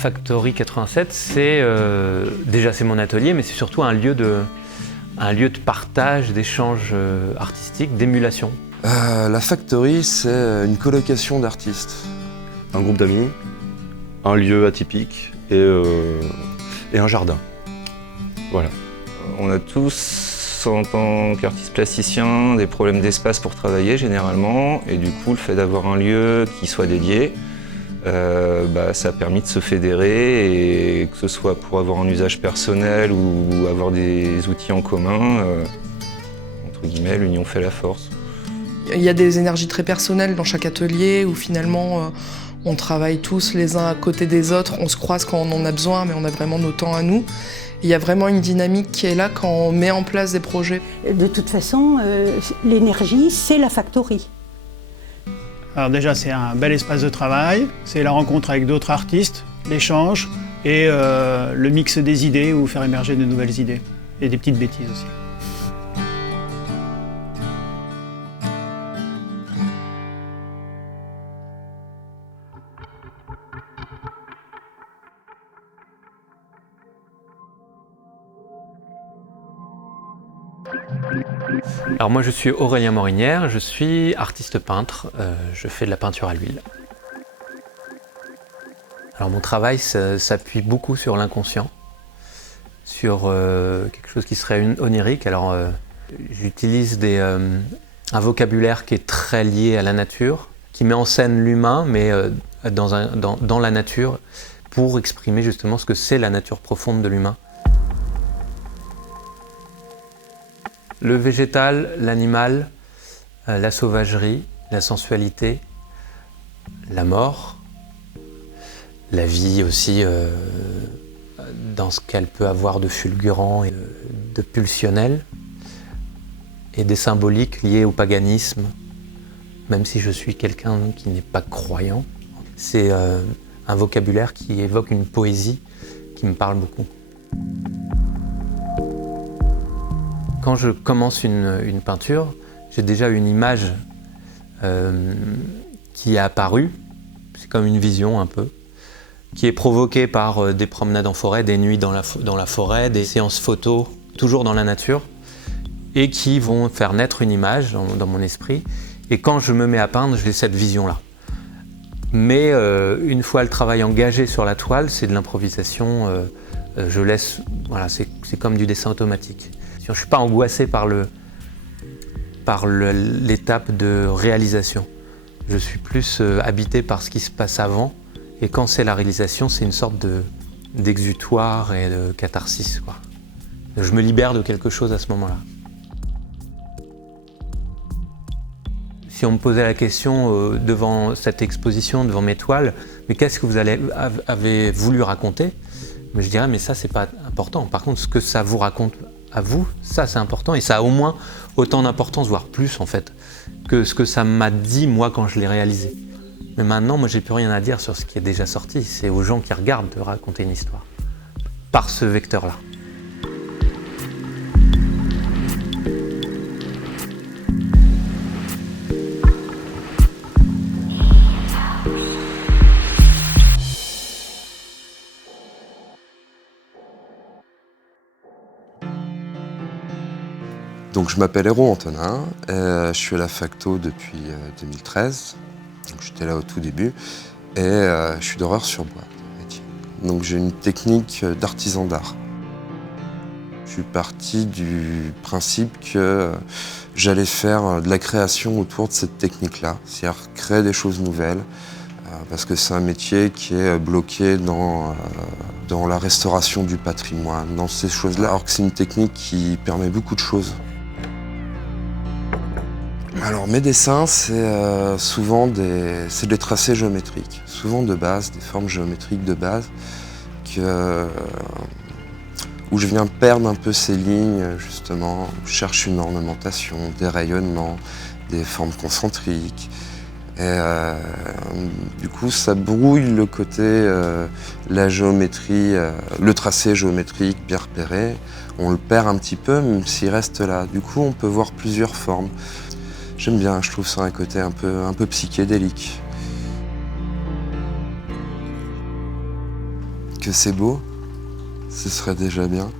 Factory 87, c'est déjà c'est mon atelier, mais c'est surtout un lieu de partage, d'échange artistique, d'émulation. La Factory, c'est une colocation d'artistes. Un groupe d'amis, un lieu atypique et un jardin. Voilà. On a tous, en tant qu'artistes plasticiens, des problèmes d'espace pour travailler généralement, et du coup le fait d'avoir un lieu qui soit dédié, ça a permis de se fédérer, et que ce soit pour avoir un usage personnel ou avoir des outils en commun, entre guillemets, l'union fait la force. Il y a des énergies très personnelles dans chaque atelier où finalement on travaille tous les uns à côté des autres, on se croise quand on en a besoin, mais on a vraiment nos temps à nous. Il y a vraiment une dynamique qui est là quand on met en place des projets. De toute façon, l'énergie, c'est la Factory. Alors déjà, c'est un bel espace de travail, c'est la rencontre avec d'autres artistes, l'échange et le mix des idées ou faire émerger de nouvelles idées. Et des petites bêtises aussi. Alors moi je suis Aurélien Morinière, je suis artiste peintre, je fais de la peinture à l'huile. Alors mon travail s'appuie beaucoup sur l'inconscient, sur quelque chose qui serait onirique. Alors j'utilise un vocabulaire qui est très lié à la nature, qui met en scène l'humain, mais dans la nature, pour exprimer justement ce que c'est la nature profonde de l'humain. Le végétal, l'animal, la sauvagerie, la sensualité, la mort, la vie aussi dans ce qu'elle peut avoir de fulgurant et de pulsionnel, et des symboliques liées au paganisme, même si je suis quelqu'un qui n'est pas croyant. C'est un vocabulaire qui évoque une poésie qui me parle beaucoup. Quand je commence une peinture, j'ai déjà une image qui est apparue, c'est comme une vision un peu, qui est provoquée par des promenades en forêt, des nuits dans la forêt, des séances photos, toujours dans la nature, et qui vont faire naître une image dans mon esprit. Et quand je me mets à peindre, j'ai cette vision-là. Mais une fois le travail engagé sur la toile, c'est de l'improvisation, je laisse, voilà, c'est comme du dessin automatique. Je ne suis pas angoissé par l'étape de réalisation. Je suis plus habité par ce qui se passe avant. Et quand c'est la réalisation, c'est une sorte d'exutoire et de catharsis, quoi. Je me libère de quelque chose à ce moment-là. Si on me posait la question devant cette exposition, devant mes toiles, mais qu'est-ce que vous avez voulu raconter? Mais je dirais, mais ça, c'est pas important. Par contre, ce que ça vous raconte à vous, ça c'est important, et ça a au moins autant d'importance, voire plus en fait, que ce que ça m'a dit moi quand je l'ai réalisé. Mais maintenant, moi j'ai plus rien à dire sur ce qui est déjà sorti, c'est aux gens qui regardent de raconter une histoire, par ce vecteur-là. Donc je m'appelle Hérault Antonin, je suis à la Facto depuis 2013, donc j'étais là au tout début, et je suis doreur sur bois. Donc j'ai une technique d'artisan d'art. Je suis parti du principe que j'allais faire de la création autour de cette technique-là, c'est-à-dire créer des choses nouvelles, parce que c'est un métier qui est bloqué dans la restauration du patrimoine, dans ces choses-là, alors que c'est une technique qui permet beaucoup de choses. Alors mes dessins, c'est souvent des tracés géométriques, souvent de base, des formes géométriques de base, où je viens perdre un peu ces lignes, justement, où je cherche une ornementation, des rayonnements, des formes concentriques. Et du coup, ça brouille le côté, la géométrie, le tracé géométrique bien repéré. On le perd un petit peu, même s'il reste là. Du coup, on peut voir plusieurs formes. J'aime bien, je trouve ça un côté un peu, psychédélique. que c'est beau, ce serait déjà bien.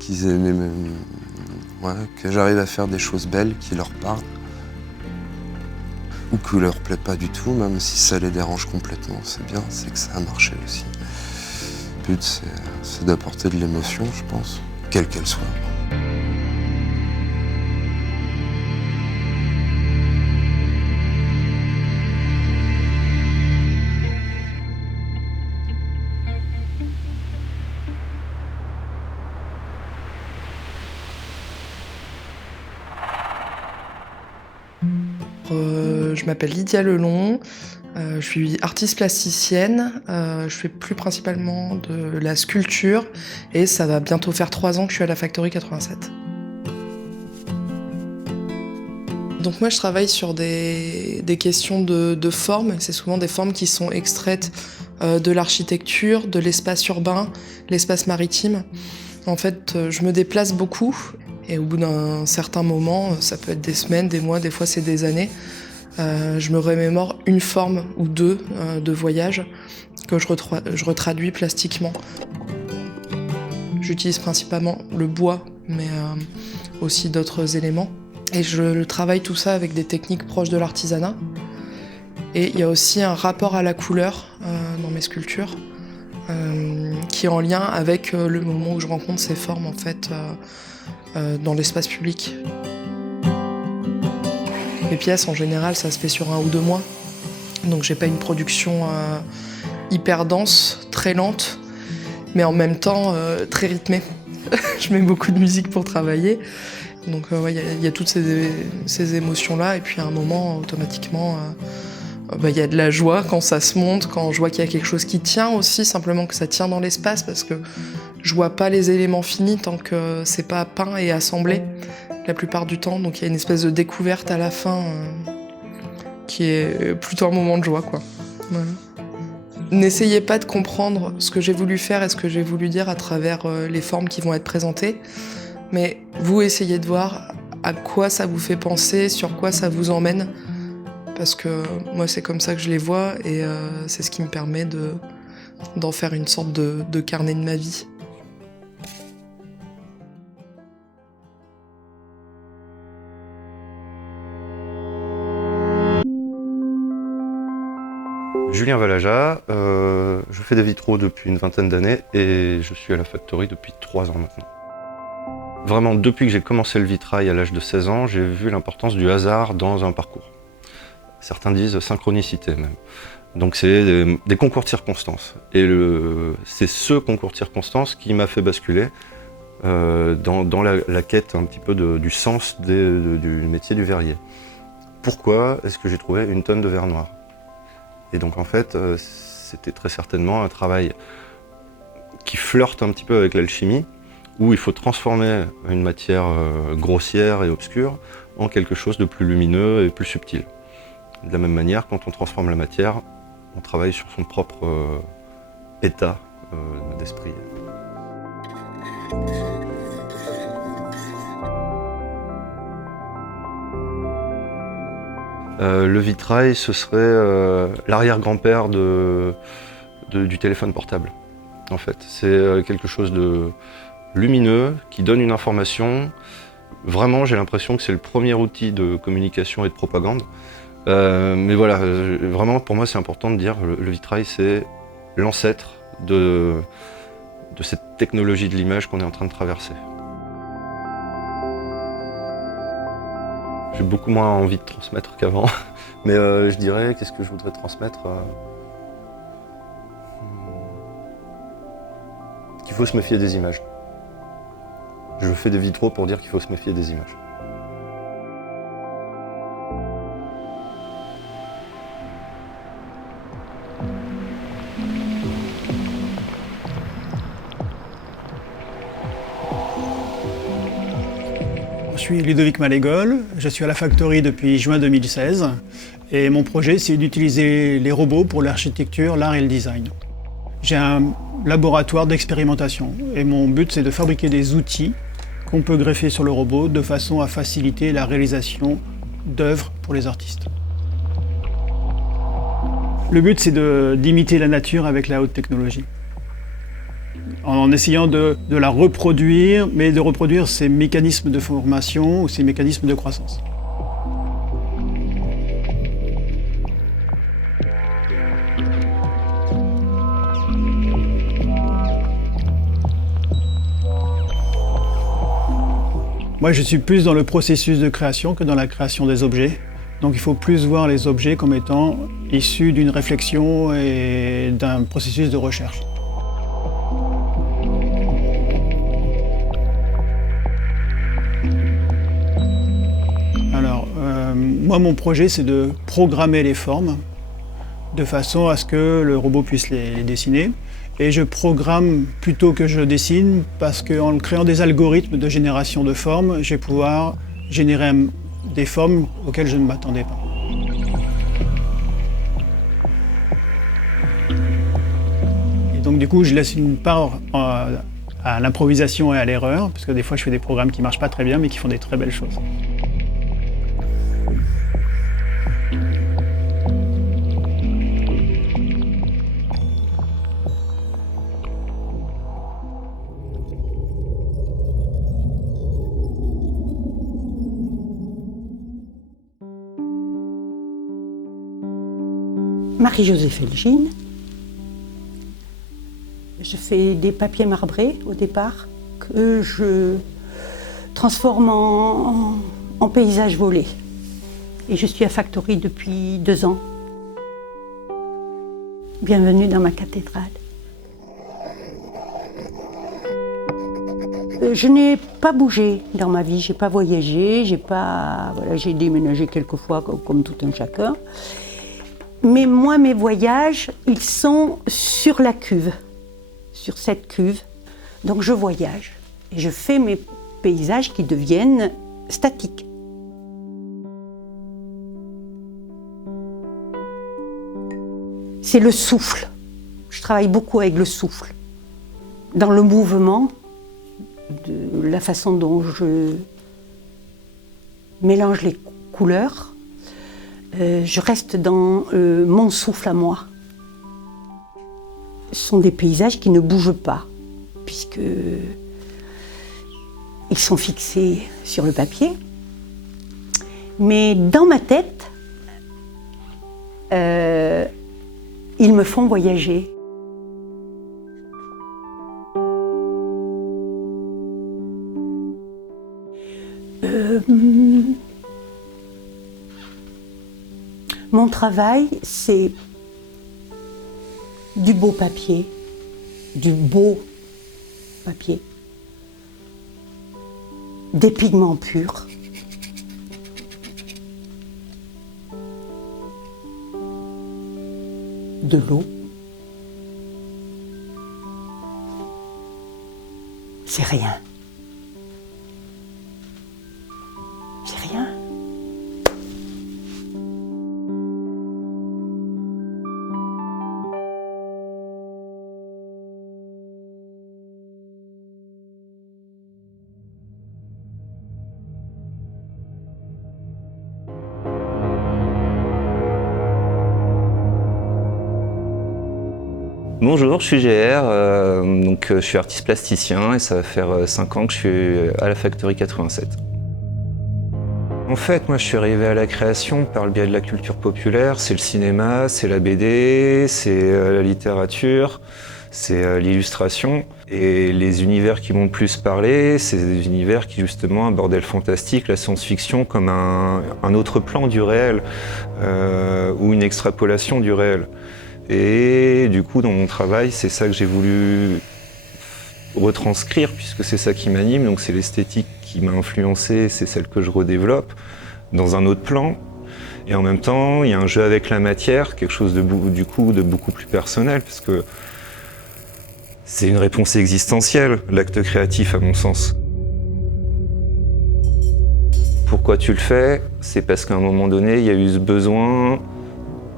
Qu'ils aient que j'arrive à faire des choses belles qui leur parlent. Ou qui leur plaît pas du tout, même si ça les dérange complètement, c'est bien, c'est que ça a marché aussi. Le but, c'est d'apporter de l'émotion, je pense, quelle qu'elle soit. Je m'appelle Lydia Lelon, je suis artiste plasticienne, je fais plus principalement de la sculpture et ça va bientôt faire 3 ans que je suis à la Factory 87. Donc moi je travaille sur des questions de forme, c'est souvent des formes qui sont extraites de l'architecture, de l'espace urbain, l'espace maritime. En fait je me déplace beaucoup et au bout d'un certain moment, ça peut être des semaines, des mois, des fois c'est des années, je me remémore une forme ou deux de voyage que je retraduis plastiquement. J'utilise principalement le bois, mais aussi d'autres éléments. Et je travaille tout ça avec des techniques proches de l'artisanat. Et il y a aussi un rapport à la couleur dans mes sculptures, qui est en lien avec le moment où je rencontre ces formes en fait, dans l'espace public. Les pièces, en général, ça se fait sur 1 ou 2 mois. Donc j'ai pas une production hyper dense, très lente, mais en même temps très rythmée. Je mets beaucoup de musique pour travailler. Donc il y a toutes ces émotions-là. Et puis à un moment, automatiquement, y a de la joie quand ça se monte, quand je vois qu'il y a quelque chose qui tient aussi, simplement que ça tient dans l'espace, parce que je vois pas les éléments finis tant que c'est pas peint et assemblé. La plupart du temps, donc il y a une espèce de découverte à la fin qui est plutôt un moment de joie, quoi. Voilà. N'essayez pas de comprendre ce que j'ai voulu faire et ce que j'ai voulu dire à travers les formes qui vont être présentées, mais vous essayez de voir à quoi ça vous fait penser, sur quoi ça vous emmène, parce que moi c'est comme ça que je les vois et c'est ce qui me permet d'en faire une sorte de carnet de ma vie. Julien Valaja, je fais des vitraux depuis une 20aine d'années et je suis à la Factory depuis 3 ans maintenant. Vraiment, depuis que j'ai commencé le vitrail à l'âge de 16 ans, j'ai vu l'importance du hasard dans un parcours. Certains disent synchronicité même. Donc c'est des concours de circonstances. Et c'est ce concours de circonstances qui m'a fait basculer dans la quête un petit peu du sens du métier du verrier. Pourquoi est-ce que j'ai trouvé une tonne de verre noir ? Et donc en fait, c'était très certainement un travail qui flirte un petit peu avec l'alchimie, où il faut transformer une matière grossière et obscure en quelque chose de plus lumineux et plus subtil. De la même manière, quand on transforme la matière, on travaille sur son propre état d'esprit. Le vitrail, ce serait l'arrière-grand-père du téléphone portable, en fait. C'est quelque chose de lumineux, qui donne une information. Vraiment, j'ai l'impression que c'est le premier outil de communication et de propagande. Mais voilà, vraiment, pour moi, c'est important de dire le vitrail, c'est l'ancêtre de cette technologie de l'image qu'on est en train de traverser. J'ai beaucoup moins envie de transmettre qu'avant, mais je dirais, qu'est-ce que je voudrais transmettre qu'il faut se méfier des images. Je fais des vitraux pour dire qu'il faut se méfier des images. Je suis Ludovic Malégol, je suis à la Factory depuis juin 2016 et mon projet c'est d'utiliser les robots pour l'architecture, l'art et le design. J'ai un laboratoire d'expérimentation et mon but c'est de fabriquer des outils qu'on peut greffer sur le robot de façon à faciliter la réalisation d'œuvres pour les artistes. Le but c'est d'imiter la nature avec la haute technologie. en essayant de la reproduire, mais de reproduire ses mécanismes de formation ou ses mécanismes de croissance. Moi, je suis plus dans le processus de création que dans la création des objets. Donc il faut plus voir les objets comme étant issus d'une réflexion et d'un processus de recherche. Alors, moi, mon projet, c'est de programmer les formes de façon à ce que le robot puisse les dessiner. Et je programme plutôt que je dessine parce qu'en créant des algorithmes de génération de formes, je vais pouvoir générer des formes auxquelles je ne m'attendais pas. Et donc du coup, je laisse une part à l'improvisation et à l'erreur, parce que des fois je fais des programmes qui ne marchent pas très bien mais qui font des très belles choses. Marie-Josée Felgine. Je fais des papiers marbrés au départ que je transforme en paysages volés. Et je suis à Factory depuis 2 ans. Bienvenue dans ma cathédrale. Je n'ai pas bougé dans ma vie, j'ai pas voyagé, j'ai déménagé quelques fois comme tout un chacun. Mais moi, mes voyages, ils sont sur la cuve, sur cette cuve. Donc je voyage et je fais mes paysages qui deviennent statiques. C'est le souffle. Je travaille beaucoup avec le souffle. Dans le mouvement, de la façon dont je mélange les couleurs, je reste dans mon souffle à moi. Ce sont des paysages qui ne bougent pas, puisque ils sont fixés sur le papier. Mais dans ma tête, ils me font voyager. Mon travail, c'est du beau papier, des pigments purs, de l'eau. C'est rien. C'est rien. Bonjour, je suis GR, je suis artiste plasticien et ça va faire 5 ans que je suis à la Factory 87. En fait, moi je suis arrivé à la création par le biais de la culture populaire, c'est le cinéma, c'est la BD, c'est la littérature, c'est l'illustration. Et les univers qui m'ont le plus parlé, c'est des univers qui justement abordaient le fantastique, la science-fiction comme un autre plan du réel ou une extrapolation du réel. Et du coup, dans mon travail, c'est ça que j'ai voulu retranscrire, puisque c'est ça qui m'anime, donc c'est l'esthétique qui m'a influencé, c'est celle que je redéveloppe dans un autre plan. Et en même temps, il y a un jeu avec la matière, quelque chose de beaucoup plus personnel, parce que c'est une réponse existentielle, l'acte créatif à mon sens. Pourquoi tu le fais? C'est parce qu'à un moment donné, il y a eu ce besoin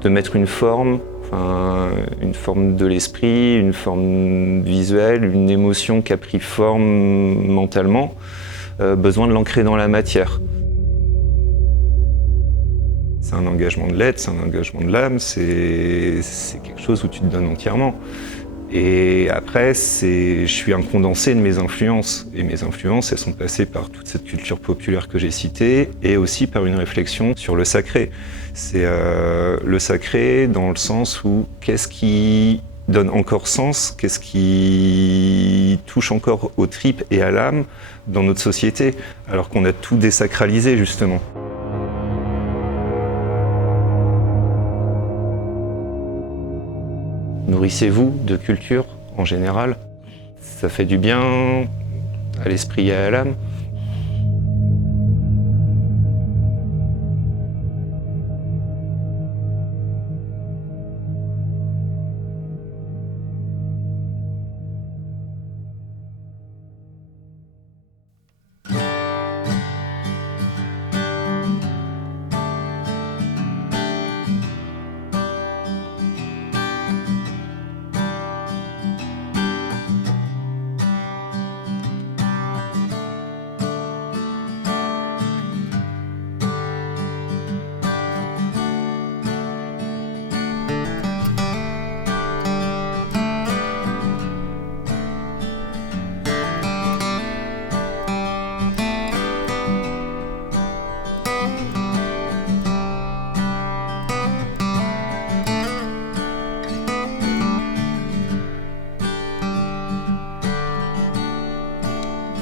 de mettre une forme de l'esprit, une forme visuelle, une émotion qui a pris forme mentalement, besoin de l'ancrer dans la matière. C'est un engagement de l'être, c'est un engagement de l'âme, c'est quelque chose où tu te donnes entièrement. Et après, je suis un condensé de mes influences. Et mes influences, elles sont passées par toute cette culture populaire que j'ai citée et aussi par une réflexion sur le sacré. C'est le sacré dans le sens où qu'est-ce qui donne encore sens, qu'est-ce qui touche encore aux tripes et à l'âme dans notre société, alors qu'on a tout désacralisé justement. Nourrissez-vous de culture en général. Ça fait du bien à l'esprit et à l'âme.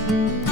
Thank you.